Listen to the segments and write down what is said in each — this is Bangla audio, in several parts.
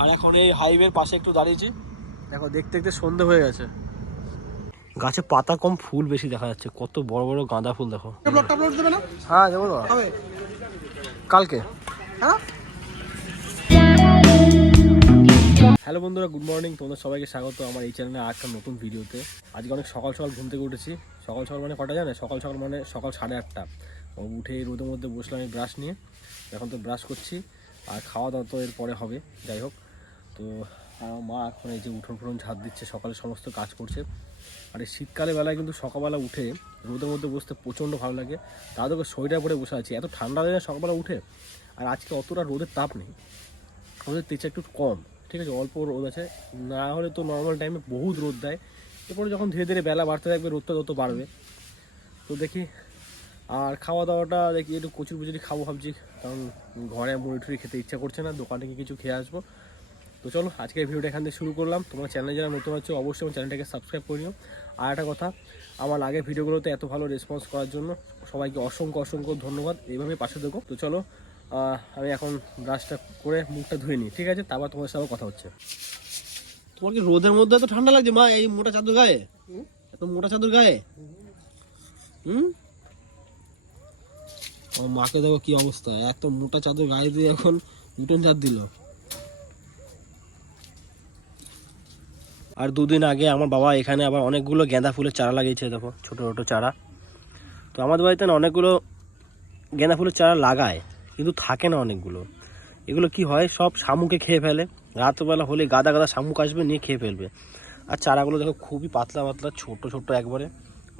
আর এখন এই হাইওয়ের পাশে একটু দাঁড়িয়েছি, দেখো দেখতে দেখতে সন্ধে হয়ে গেছে। গাছে পাতা কম, ফুল বেশি দেখা যাচ্ছে। কত বড় বড় গাঁদা ফুল দেখো। হ্যাঁ দেবো না, কালকে। হ্যাঁ। হ্যালো বন্ধুরা, গুড মর্নিং। তোমাদের সবাইকে স্বাগত আমার এই চ্যানেলে একটা নতুন ভিডিওতে। আজকে অনেক সকাল সকাল ঘুম থেকে উঠেছি। সকাল সকাল মানে কটা জানে? সকাল সকাল মানে সকাল 8:30। উঠে রোদের মধ্যে বসলাম আমি ব্রাশ নিয়ে। এখন তো ব্রাশ করছি, আর খাওয়া দাওয়া তো এরপরে হবে। যাই হোক, তো আমার মা এখন এই যে উঠোন ফুটন ঝাঁট দিচ্ছে, সকালে সমস্ত কাজ করছে। আর এই শীতকালে বেলায় কিন্তু সকালবেলা উঠে রোদের মধ্যে বসতে প্রচণ্ড ভালো লাগে। তাদেরকে সোয়েটার পরে বসে আছি, এত ঠান্ডা লাগে না সকালবেলা উঠে। আর আজকে অতটা রোদের তাপ নেই, রোদের তেজ একটু কম, ঠিক আছে, অল্প রোদ আছে। না হলে তো নর্মাল টাইমে বহুত রোদ দেয়। এরপরে যখন ধীরে ধীরে বেলা বাড়তে থাকবে রোদটা তত বাড়বে। তো দেখি, আর খাওয়া দাওয়াটা দেখি একটু কচুরি কচুরি খাবো ভাবছি, কারণ ঘরে মুড়ি টুড়ি খেতে ইচ্ছা করছে না, দোকান থেকে কিছু খেয়ে আসবো। তো চলো আজকের ভিডিওটা এখান থেকে শুরু করলাম। তোমার চ্যানেলে যারা নতুন হচ্ছে অবশ্যই আমার চ্যানেলটাকে সাবস্ক্রাইব করে নিও। আর একটা কথা, আমার আগের ভিডিওগুলোতে এত ভালো রেসপন্স করার জন্য সবাইকে অসংখ্য অসংখ্য ধন্যবাদ। এইভাবে পাশে দেখো। তো চলো আমি এখন ব্রাশটা করে মুখটা ধুয়ে নিই, ঠিক আছে? তারপর তোমার সাথে কথা হচ্ছে। তোমার কি রোদের মধ্যে এত ঠান্ডা লাগছে মা, এই মোটা চাদর গায়ে? এত মোটা চাদর গায়ে? ও মাকে দেখো কি অবস্থা, এত মোটা চাদর গায়ে দিয়ে এখন উঠোন ঝাড় দিল। আর দুদিন আগে আমার বাবা এখানে আবার অনেকগুলো গাঁদা ফুলের চারা লাগিয়েছে, দেখো ছোট ছোট চারা। তো আমাদের বাড়িতে না অনেকগুলো গাঁদা ফুলের চারা লাগায়, কিন্তু থাকে না অনেকগুলো। এগুলো কি হয়, সব শামুকে খেয়ে ফেলে। রাতবেলা হলে গাদা গাদা শামুক আসবে, নিয়ে খেয়ে ফেলবে। আর চারাগুলো দেখো খুবই পাতলা পাতলা, ছোট ছোট একবারে।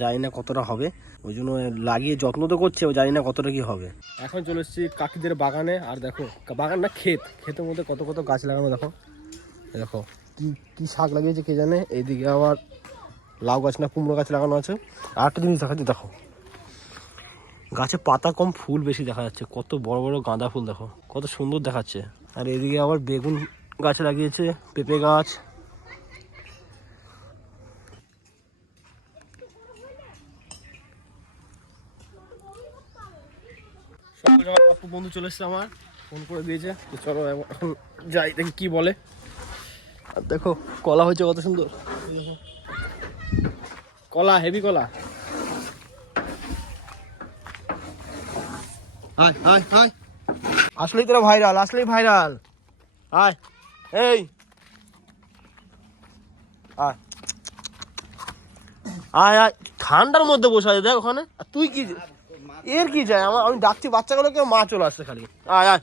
জানি না কতটা হবে, ওই জন্য লাগিয়ে যত্ন তো করছে, ও জানি না কতটা কি হবে। এখন চলে এসেছি কাকিদের বাগানে। আর দেখো, বাগান না ক্ষেতের মধ্যে কত কত গাছ লাগানো। দেখো দেখো কি কি শাক লাগিয়েছে কে জানে। এইদিকে আবার লাউ গাছ না কুমড়ো গাছ লাগানো আছে। আর একটা জিনিস দেখাচ্ছি, দেখো গাছে পাতা কম, ফুল বেশি দেখা যাচ্ছে। কত বড় বড় গাঁদা ফুল দেখো, কত সুন্দর দেখাচ্ছে। আর এদিকে আবার বেগুন গাছ লাগিয়েছে, পেঁপে গাছ। সকাল সকাল আপু বন্ধু চলে এসছে, আমার ফোন করে দিয়েছে। তো চলো এখন যাই, দেখি কি বলে। আর দেখো কলা হয়েছে কত সুন্দর, দেখো কলা, হেভি কলা। হাই হাই হাই, আসলেই তোরা ভাইরাল, আসলেই ভাইরাল। হাই, এই আয় আয় আয়, ঠান্ডার মধ্যে বসে আছে দেখ ওখানে। আর তুই কি, এর কি যায় আমার? আমি ডাকছি বাচ্চাগুলোকে, মা চলে আসছে খালি। আয় আয়,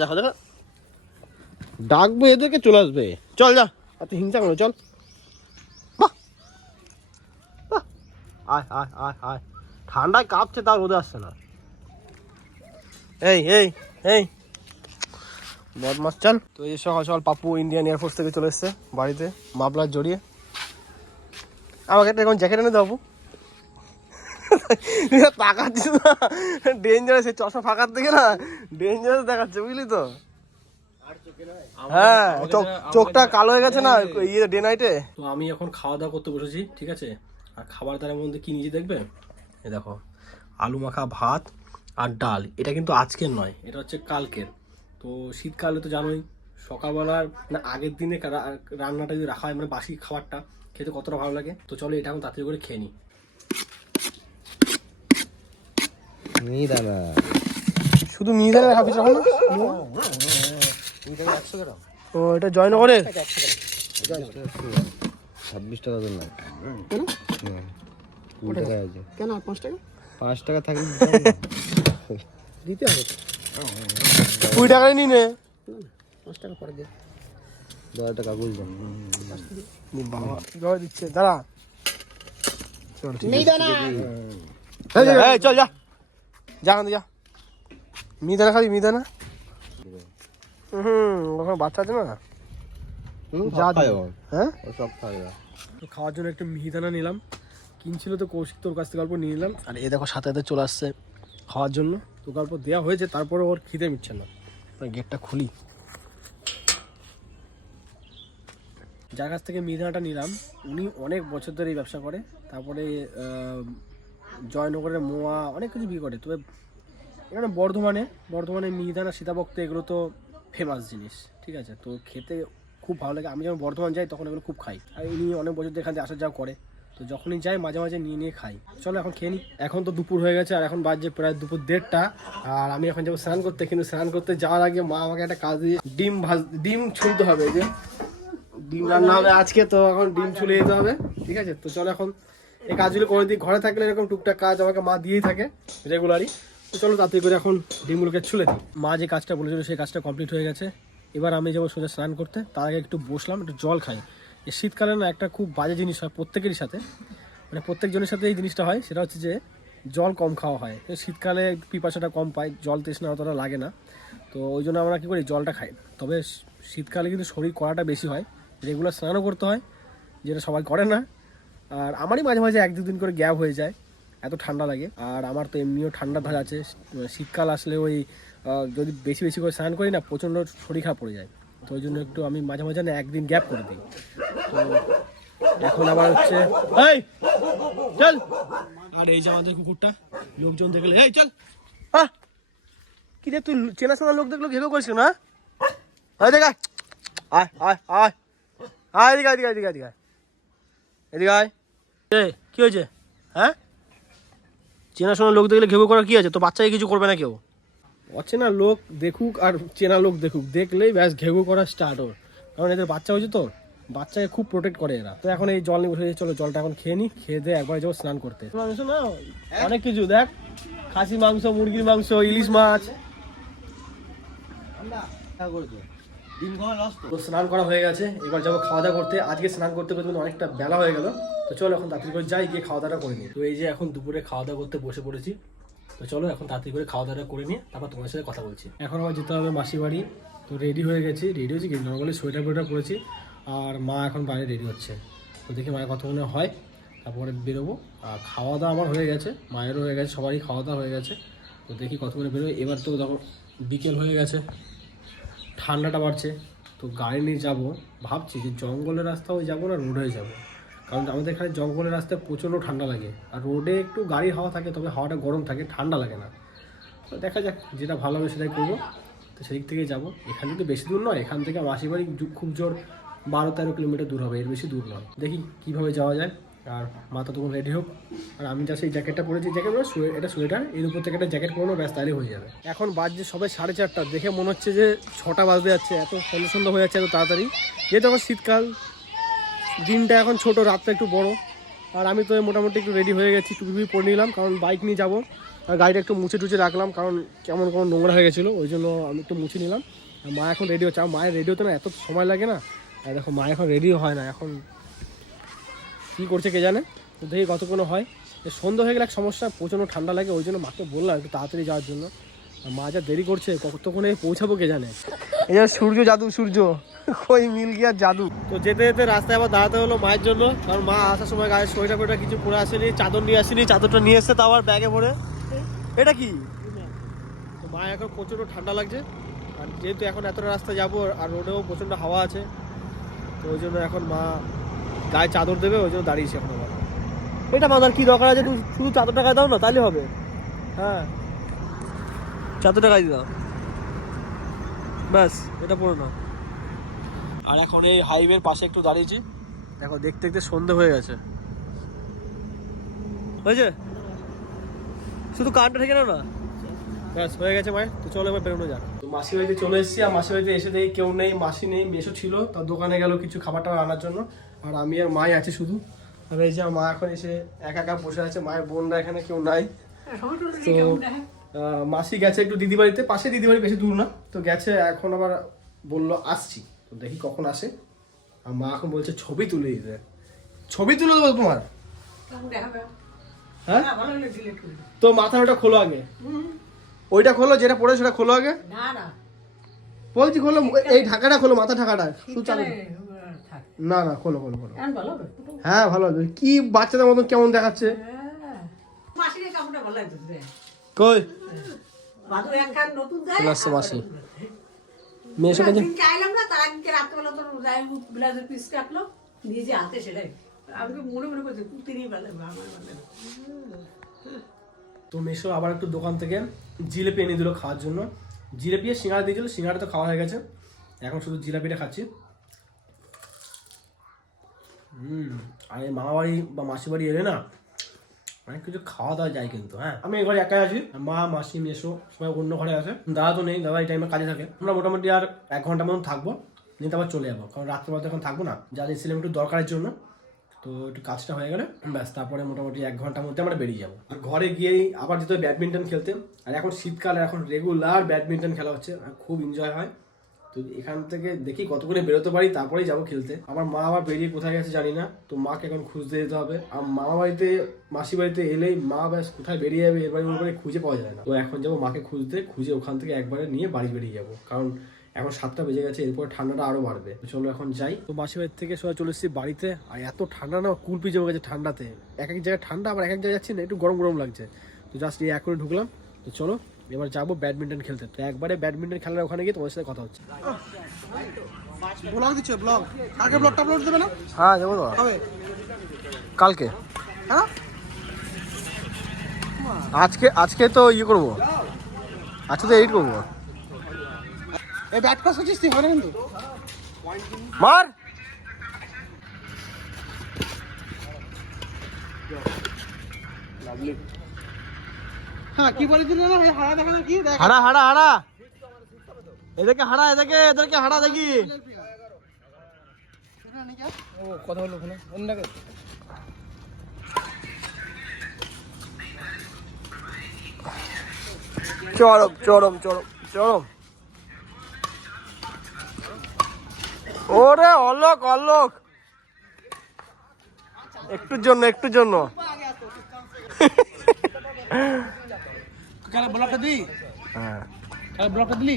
দেখো দেখো, ডাকবে এদেরকে চলে আসবে। চল যা, আর তুই হিংসা করো, চল। আয় আয় আয় আয়, ঠান্ডায় কাঁপছে তার রোদে আসছে না। এই এই এই বদমাস, চল। তো এই সকাল সকাল পাপ্পু ইন্ডিয়ান এয়ারফোর্স থেকে চলে এসছে বাড়িতে, মাফলার জড়িয়ে। আমাকে একটা এখন জ্যাকেট এনে দেবো। তাকাচ্ছিস না, ডেঞ্জারাস। চশমা ফাঁকার থেকে না ডেঞ্জারাস দেখাচ্ছে, বুঝলি তো? হ্যাঁ, চোখটা কালো হয়ে গেছে না ইয়ে ডে নাইটে। তো আমি এখন খাওয়া দাওয়া করতে বসেছি, ঠিক আছে? আর খাবার দাবার মধ্যে কি নিজে দেখবে, এই দেখো আলু মাখা ভাত আর ডাল। এটা কিন্তু আজকের নয়, এটা হচ্ছে কালকের। তো শীতকালে তো জানোই, সকালবেলার না আগের দিনে রান্নাটা যদি রাখা হয়, মানে বাসি খাবারটা খেতে কতটা ভালো লাগে। তো চলো এটা এখন তাড়াতাড়ি করে খেয়ে নিই। মিহিদানা, শুধু মিহিদানা খাবি যখন? ও এটা জয়নগরে 26 টাকা তো না, 20 টাকা আছে কেন? 5 টাকা, 5 টাকা থাকলে দিতে হবে। 20 টাকায় নিয়ে নে, 5 টাকা পরে দে। 10 টাকা গুল দেন বাবা জয় দিচ্ছে, দাঁড়া। চল চল যা যা যা, মিহিদানা খাবি? মিহিদানা ওখানে বাচ্চা আছে না, হ্যাঁ সব খাবে। তো খাওয়ার জন্য একটু মিহিদানা নিলাম, কিনছিল তো কৌশিক, তোর কাছ থেকে অল্প নিয়ে নিলাম। আর এ দেখো সাথে সাথে চলে আসছে খাওয়ার জন্য। তোকে অল্প দেওয়া হয়েছে, তারপরে ওর খিদে মিটছে না। গেটটা খুলি। যার কাছ থেকে মিহিদানাটা নিলাম উনি অনেক বছর ধরে এই ব্যবসা করে। তারপরে জয়নগরের মোয়া অনেক কিছু বিক্রি করে। তবে এখানে বর্ধমানে মিহিদানা সীতাভক্ত এগুলো তো ফেমাস জিনিস, ঠিক আছে। তো খেতে খুব ভালো লাগে। আমি যখন বর্ধমান যাই তখন এগুলো খুব খাই। আর ইনি অনেক বছর এখান থেকে আসা যাওয়া করে, তো যখনই যাই মাঝে মাঝে নিয়ে খাই। চলো এখন খেয়ে নিই। এখন তো দুপুর হয়ে গেছে আর এখন বাজছে প্রায় দুপুর 1:30। আর আমি এখন যাবো স্নান করতে, কিন্তু স্নান করতে যাওয়ার আগে মা আমাকে একটা কাজ দিয়ে ডিম ছুলতে হবে। এই যে ডিম রান্না হবে আজকে, তো এখন ডিম ছুলে যেতে হবে, ঠিক আছে। তো চলো এখন এই কাজগুলো করে দিই। ঘরে থাকলে এরকম টুকটাক কাজ আমাকে মা দিয়েই থাকে রেগুলারই। তো চলো তাড়াতাড়ি করে এখন ডিমগুলোকে ছুলে দিই। মা যে কাজটা বলেছিল সেই কাজটা কমপ্লিট হয়ে গেছে। এবার আমি যাবো সোজা স্নান করতে। তার আগে একটু বসলাম, একটু জল খাই। এই শীতকালে না একটা খুব বাজে জিনিস হয় প্রত্যেকেরই সাথে, মানে প্রত্যেকজনের সাথে এই জিনিসটা হয়। সেটা হচ্ছে যে জল কম খাওয়া হয়। শীতকালে পিপাসাটা কম পাই, জল তৃষ্ণা অতটা লাগে না। তো ওই জন্য আমরা কী করি, জলটা খাই। তবে শীতকালে কিন্তু শরীর কড়াটা বেশি হয়, রেগুলার স্নানও করতে হয়, যেটা সবাই করে না। আর আমারই মাঝে মাঝে 1-2 দিন করে গ্যাপ হয়ে যায়, এত ঠান্ডা লাগে। আর আমার তো এমনিও ঠান্ডা ধার আছে। শীতকাল আসলে ওই যদি বেশি বেশি করে স্নান করি না, প্রচণ্ড শরীর খারাপ পড়ে যায়। তো ওই জন্য একটু আমি মাঝে মাঝে না 1 দিন গ্যাপ করে দিই। তো এখন আবার হচ্ছে এই চল। আর এই যে আমাদের কুকুরটা, লোকজন দেখলে এই চল। হ্যাঁ কি রে, তুই চেনাশোনা লোক দেখলো ঘেঘো করিস না? দেখা আয় আয় আয় আয়, এদিকে এদিকে এদিকে এদিকে এদিকে আয়। কি হয়েছে? হ্যাঁ, চেনাশোনা লোক দেখলে ঘেঘো করা কি আছে? তো বাচ্চাকে কিছু করবে না কেউ। অচেনা লোক দেখুক আর চেনা লোক দেখুক, দেখলেই ব্যাস ঘেঘো করা স্টার্ট ওর। কারণ এদের বাচ্চা হয়েছে তো, বাচ্চাকে খুব প্রোটেক্ট করে এরা। তো এখন এই জল নিয়ে বসে, চলো জলটা এখন খেয়ে নিই। খেয়ে দিয়ে একবার যাবো স্নান করতে। মাংস না অনেক কিছু, দেখ খাসি মাংস, মুরগির মাংস, ইলিশ মাছ। তো স্নান করা হয়ে গেছে, এবার যাবো খাওয়া দাওয়া করতে। আজকে স্নান করতে করতে অনেকটা বেলা হয়ে গেল। তো চলো এখন তাড়াতাড়ি করে যাই, গিয়ে খাওয়া দাওয়া করে নিই। তো এই যে এখন দুপুরে খাওয়া দাওয়া করতে বসে পড়েছি। তো চলো এখন তাড়াতাড়ি করে খাওয়া দাওয়া করে নিয়ে তারপর তোমার সাথে কথা বলছি। এখন আবার যেতে হবে মাসি বাড়ি। তো রেডি হয়ে গেছি, রেডি হয়েছি কি নর্মালি সোয়েটার পরেছি। আর মা এখন বাইরে রেডি হচ্ছে। তো দেখি মায়ের কতক্ষণে হয়, তারপরে বেরোবো। আর খাওয়া দাওয়া আমার হয়ে গেছে, মায়েরও হয়ে গেছে, সবারই খাওয়া দাওয়া হয়ে গেছে। তো দেখি কতক্ষণে বেরোয়। এবার তো দেখো বিকেল হয়ে গেছে, ঠান্ডাটা বাড়ছে। তো গাড়ি নিয়ে যাবো, ভাবছি যে জঙ্গলের রাস্তা হয়ে যাবো না রোড হয়ে যাবো। কারণ আমাদের এখানে জঙ্গলের রাস্তায় প্রচণ্ড ঠান্ডা লাগে, আর রোডে একটু গাড়ির হাওয়া থাকে, তবে হাওয়াটা গরম থাকে, ঠান্ডা লাগে না। তো দেখা যাক, যেটা ভালো হবে সেটাই করবো। তো সেদিক থেকেই যাবো। এখান থেকে বেশি দূর নয়, এখান থেকে মাসির বাড়ি খুব জোর 12-13 কিলোমিটার দূর হবে, এর বেশি দূর নয়। দেখি কীভাবে যাওয়া যায়। আর মাথা তখন রেডি হোক। আর আমি যা সেই জ্যাকেটটা পরেছি, জ্যাকেট মানে এটা সোয়েটার, এর উপর থেকে একটা জ্যাকেট পরানো, ব্যাস তাহলে হয়ে যাবে। এখন বাজছে সবাই 4:30, দেখে মনে হচ্ছে যে 6টা বাজতে যাচ্ছে, এত সন্ধ্যা হয়ে যাচ্ছে এত তাড়াতাড়ি। যেহেতু এখন শীতকাল, দিনটা এখন ছোট, রাতটা একটু বড়। আর আমি তো মোটামুটি একটু রেডি হয়ে গেছি, টুপি পরে নিলাম, কারণ বাইক নিয়ে যাবো। আর গাড়িটা একটু মুছে টুছে রাখলাম, কারণ কেমন নোংরা হয়ে গেছিলো, ওই জন্য আমি একটু মুছে নিলাম। আর মা এখন রেডি হচ্ছে। আর মায়ের রেডি হতে না এত সময় লাগে না। আর দেখো মা এখন রেডিও হয় না, এখন কী করছে কে জানে। তো দেখি কতক্ষণ হয়। সন্ধ্যা হয়ে গেলে এক সমস্যা, প্রচণ্ড ঠান্ডা লাগে, ওই জন্য মাকে বললাম একটু তাড়াতাড়ি যাওয়ার জন্য। আর মা যা দেরি করছে, কতক্ষণে পৌঁছাবো কে জানে। এই যে সূর্য জাদু, সূর্য কই মিল গিয়া জাদু। তো যেতে যেতে রাস্তায় আবার দাঁড়াতে হলো মায়ের জন্য, কারণ মা আসার সময় গায়ে সোয়েটার ফোয়েটার কিছু পরে আসেনি, চাদর নিয়ে আসেনি। চাদরটা নিয়ে এসছে তাও আবার ব্যাগে ভরে। এটা কি, তো মা এখন প্রচণ্ড ঠান্ডা লাগছে। আর যেহেতু এখন এতটা রাস্তা যাবো আর রোডেও প্রচণ্ড হাওয়া আছে, তো ওই জন্য এখন মা গায়ে চাদর দেবে, ওই জন্য দাঁড়িয়েছে এখন আবার। এটা মাদার কি দরকার আছে, তুমি শুধু চাদরটা গায়ে দাও না, তাহলে হবে। হ্যাঁ, চাদরটা গায়ে দাও, ব্যাস এটা পড়ো না। আর এখন এই হাইওয়ের পাশে একটু দাঁড়িয়েছি, দেখো দেখতে দেখতে সন্ধে হয়ে গেছে। হয়েছে, শুধু কানটা থেকে নাও না, ব্যাস হয়ে গেছে মায়ের। তো চলো এবার বেরোনো যাক। তো মাসি বাড়িতে চলে এসেছি। আর মাসি বাড়িতে এসে দেখি কেউ নেই, মাসি নেই, মেসো ছিল, তার দোকানে গেল কিছু খাবার টাবার আনার জন্য। আর আমি আর মাই আছে শুধু। আর এই যে মা এখন এসে একা একা বসে আছে, মায়ের বোনরা এখানে কেউ নাই। তো মাসি গেছে একটু দিদি বাড়িতে, পাশে দিদি বাড়ি, বেশি দূর না। তো গেছে, এখন আবার বললো আসছি, তো দেখি কখন আসে। আর মা এখন বলছে ছবি তুলে দিতে। ছবি তুলে দেবো তোমার? হ্যাঁ, তো মাথা ওটা খোলো আগে, ওইটা খোলো, যেটা পড়ে সেটা খোলো আগে। বলছি খোলো, এই ঢাকাটা খোলো, মাথা ঢাকাটা শুধু চালু। না না, খোলো খোলো খোলো। হ্যাঁ ভালো হবে। কি বাচ্চাদের মতন কেমন দেখাচ্ছে। কই চলে আসছে মাসি, মেয়ে সঙ্গে তো মেশো আবার একটু দোকান থেকে জিলেপি এনে দিল খাওয়ার জন্য। জিলেপি আর সিঙ্গাড়া দিয়েছিল, সিঙ্গাড়া তো খাওয়া হয়ে গেছে, এখন শুধু জিলাপিটা খাচ্ছি। আর এই মামা বাড়ি বা মাসি বাড়ি এলে না অনেক কিছু খাওয়া দাওয়া যায় কিন্তু। হ্যাঁ, আমি এই ঘরে একাই আছি, মা মাসি মেশো সবাই অন্য ঘরে আছে, দাদা তো নেই, দাদা এই টাইমে কাজে থাকে। আমরা মোটামুটি আর 1 ঘন্টা মতন থাকবো, নিয়ে আবার চলে যাবো, কারণ রাত্রেবেলা এখন থাকবো না, যা এসেছিলাম একটু দরকারের জন্য। তো একটু কাজটা হয়ে গেলে ব্যাস তারপরে মোটামুটি 1 ঘন্টার মধ্যে আমরা বেরিয়ে যাবো। আর ঘরে গিয়েই আবার যেতে হবে ব্যাডমিন্টন খেলতে। আর এখন শীতকালে এখন রেগুলার ব্যাডমিন্টন খেলা হচ্ছে, আর খুব এনজয় হয়। তো এখান থেকে দেখি কতক্ষণে বেরোতে পারি, তারপরেই যাবো খেলতে। আমার মা আবার বেরিয়ে কোথায় গেছে জানি না, তো মাকে এখন খুঁজতে যেতে হবে। আর মামা বাড়িতে মাসি বাড়িতে এলেই মা ব্যাস কোথায় বেরিয়ে যাবে এর বাড়ি ওর বাড়ি খুঁজে পাওয়া যায় না। তো এখন যাবো মাকে খুঁজতে, খুঁজে ওখান থেকে একবারে নিয়ে বাড়ি বেরিয়ে যাবো, কারণ এখন 7টা বেজে গেছে, এরপর ঠান্ডাটা আরো বাড়বে। তো চলো এখন যাই। তো মাসি বাড়ি থেকে সবাই চলে এসেছি বাড়িতে, আর এত ঠান্ডা না, কুলপি জমে গেছে ঠান্ডাতে। এক এক জায়গায় ঠান্ডা, আবার এক এক জায়গায় যাচ্ছি না একটু গরম গরম লাগছে। তো জাস্ট এই এখনই ঢুকলাম। তো চলো এবার যাবো ব্যাডমিন্টন খেলতে। তো একবারে ব্যাডমিন্টন খেলার ওখানে গিয়ে তোমার সাথে কথা হচ্ছে। ব্লগ দিচ্ছে, ব্লগ কালকে ব্লগটা আপলোড দেবে না? হ্যাঁ যাবো তো কবে? কালকে। হ্যাঁ, আজকে তো ইয়ে করবো, আজকে তো এডিট করবো। এই ব্যাট পাস হচ্ছিস তুই, হবে না কিন্তু। মার হ্যাঁ, কি বলেছিল না এই হারা দেখা না, কি দেখ হাড়া হাড়া হাড়া, এদেরকে হাড়া, এদেরকে হাড়া দেখি। ও কথা হলো ওখানে অন্যকে। চরম চরম চরম চরম। ওরে অলোক অলোক, একটুর জন্য কাল ব্লগটা দি, হ্যাঁ কাল ব্লগটা দিলি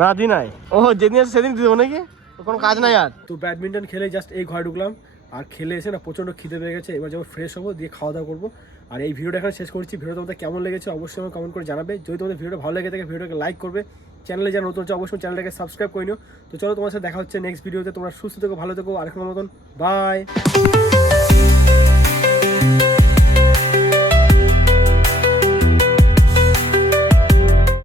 না দি নাই। ও যেদিন আছে সেদিন দিব নাকি, কোনো কাজ নাই আর। তো ব্যাডমিন্টন খেলে জাস্ট এই ঘরে ঢুকলাম, আর খেলে এসে না প্রচণ্ড খিদে পেয়ে গেছে। এবার যাবো ফ্রেশ হবো, দিয়ে খাওয়া দাওয়া করবো। আর এই ভিডিওটা এখানে শেষ করছি। ভিডিও তোমাদের কেমন লেগেছে অবশ্যই আমাকে কমেন্ট করে জানাবে। যদি তোমাদের ভিডিওটা ভালো লেগে থাকে ভিডিওটাকে লাইক করবে, চ্যানেলে যারা নতুন হচ্ছে অবশ্যই চ্যানেলটাকে সাবস্ক্রাইব করে নিও। তো চলো তোমার সাথে দেখা হচ্ছে নেক্সট ভিডিওতে। তোমরা সুস্থ থেকো, ভালো থেকো, আরেকবার মতন বাই।